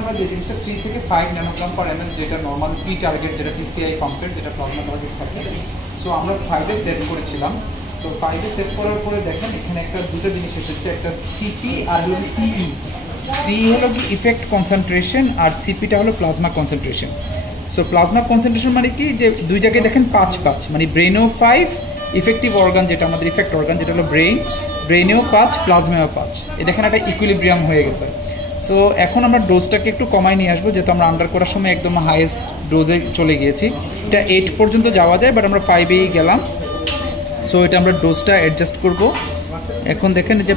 আমরা যে জিনিসটা 3 থেকে 5 ন্যানোগ্রাম পার এমএল যেটা নর্মাল প্রি টার্গেট যেটা টিসিআই পাম্পের যেটা প্লাজমা টার্গেট থাকে, সো আমরা 5-এ সেট করেছিলাম। সো 5-এ সেট করার পরে দেখেন এখানে একটা দুটো জিনিস এসেছে, একটা সিপি আর হলো সিই। সি হলো কি ইফেক্ট কনসেন্ট্রেশন আর সিপিটা হলো plasma concentration. So plasma concentration মানে কি, যে দুই জায়গায় দেখেন 5 মানে ব্রেনও 5, ইফেক্টিভ অর্গান যেটা আমাদের ইফেক্ট অর্গান যেটা হলো ব্রেনেও 5, প্লাজমাও 5। এই দেখেন একটা ইকুইলিব্রিয়াম হয়ে গেছে। সো এখন আমরা ডোজটাকে একটু কমায় নিয়ে আসবো, যেহেতু আমরা আন্ডার করার সময় একদম হাইয়েস্ট ডোজে চলে গিয়েছি। এটা 8 পর্যন্ত যাওয়া যায়, বাট আমরা 5-এই গেলাম। সো এটা আমরা ডোজটা অ্যাডজাস্ট করব। এখন দেখেন যে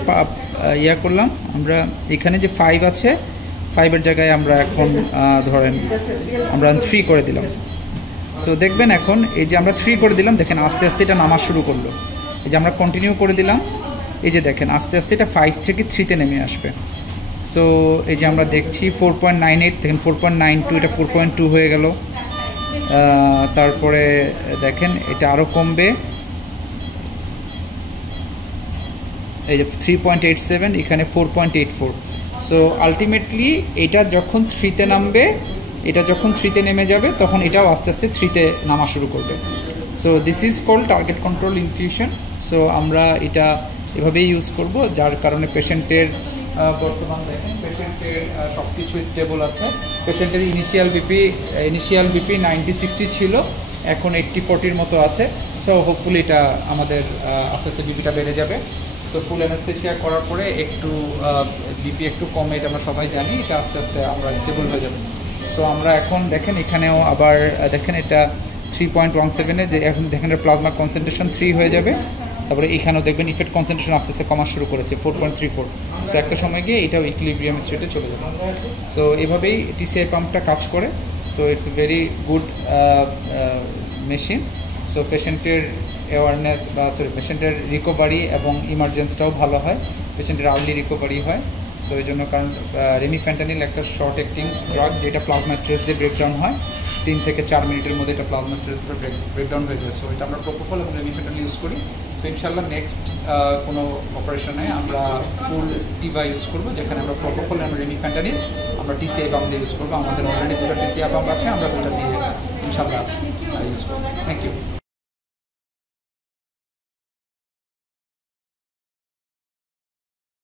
ইয়া করলাম আমরা, এখানে যে 5 আছে, 5-এর জায়গায় আমরা এখন ধরেন আমরা 3 করে দিলাম। সো দেখবেন এখন এই যে আমরা 3 করে দিলাম, দেখেন আস্তে আস্তে এটা নামা শুরু করলো। এই যে আমরা কন্টিনিউ করে দিলাম, এই যে দেখেন আস্তে আস্তে এটা 5 থেকে 3-তে নেমে আসবে। সো এই যে আমরা দেখছি 4.98, দেখেন 4.92, এটা 4.2 হয়ে গেল। তারপরে দেখেন এটা আরও কমবে, এই যে 3.87, এখানে 4.84। সো আলটিমেটলি এটা যখন 3-তে নামবে, এটা যখন 3-তে নেমে যাবে, তখন এটাও আস্তে আস্তে 3-তে নামা শুরু করবে। So this is called target control infusion. সো আমরা এটা এভাবেই ইউজ করব, যার কারণে পেশেন্টের বর্তমান দেখেন পেশেন্টের সব কিছু স্টেবল আছে। পেশেন্টের ইনিশিয়াল বিপি 90-60 ছিল, এখন 80-40-র মতো আছে। সো হোপফুলি এটা আমাদের আস্তে আস্তে বিপিটা বেড়ে যাবে। সো ফুল অ্যানেস্থেসিয়া করার পরে একটু বিপি একটু কমে, এটা আমরা সবাই জানি, এটা আস্তে আস্তে আমরা স্টেবল হয়ে যাবে। সো আমরা এখন দেখেন এখানেও আবার দেখেন এটা 3.17-এ, যে এখন দেখেন প্লাজমা কনসেন্ট্রেশন 3 হয়ে যাবে। তারপরে এখানেও দেখবেন ইফেক্ট কনসেন্ট্রেশন আস্তে আস্তে কমা শুরু করেছে 4.34। সো একটা সময় গিয়ে এটাও ইকুইলিব্রিয়াম স্টেটে চলে যাবে। সো এভাবেই টিসিআই পাম্পটা কাজ করে। So it's a very good machine. So পেশেন্টের অ্যাওয়ারনেস বা পেশেন্টের রিকভারি এবং ইমার্জেন্সিটাও ভালো হয়, পেশেন্টের আর্লি রিকভারি হয়। সো এই জন্য, কারণ রেমিফ্যান্টানিল একটা শর্ট অ্যাক্টিং ড্রাগ, যেটা প্লাজমা স্ট্রেস দিয়ে ব্রেকডাউন হয়, 3 থেকে 4 মিনিটের মধ্যে এটা প্লাজমা স্ট্রেস দিয়ে ব্রেকডাউন হয়ে যায়। সো এটা আমরা প্রোপোফল এবং রেমিফ্যান্টানিল ইউজ করি। সো ইনশাল্লাহ নেক্সট কোনো অপারেশনে আমরা ফুল টিভা ইউজ করবো, যেখানে আমরা প্রোপোফল এবং রেমিফ্যান্টানিল আমরা টিসিআই পাম্প দিয়ে ইউজ করবো। আমাদের অলরেডি 2টা টিসিআই পাম্প আছে, আমরা 2টা দিয়ে ইনশাল্লাহ ইউজ করবো। Thank you.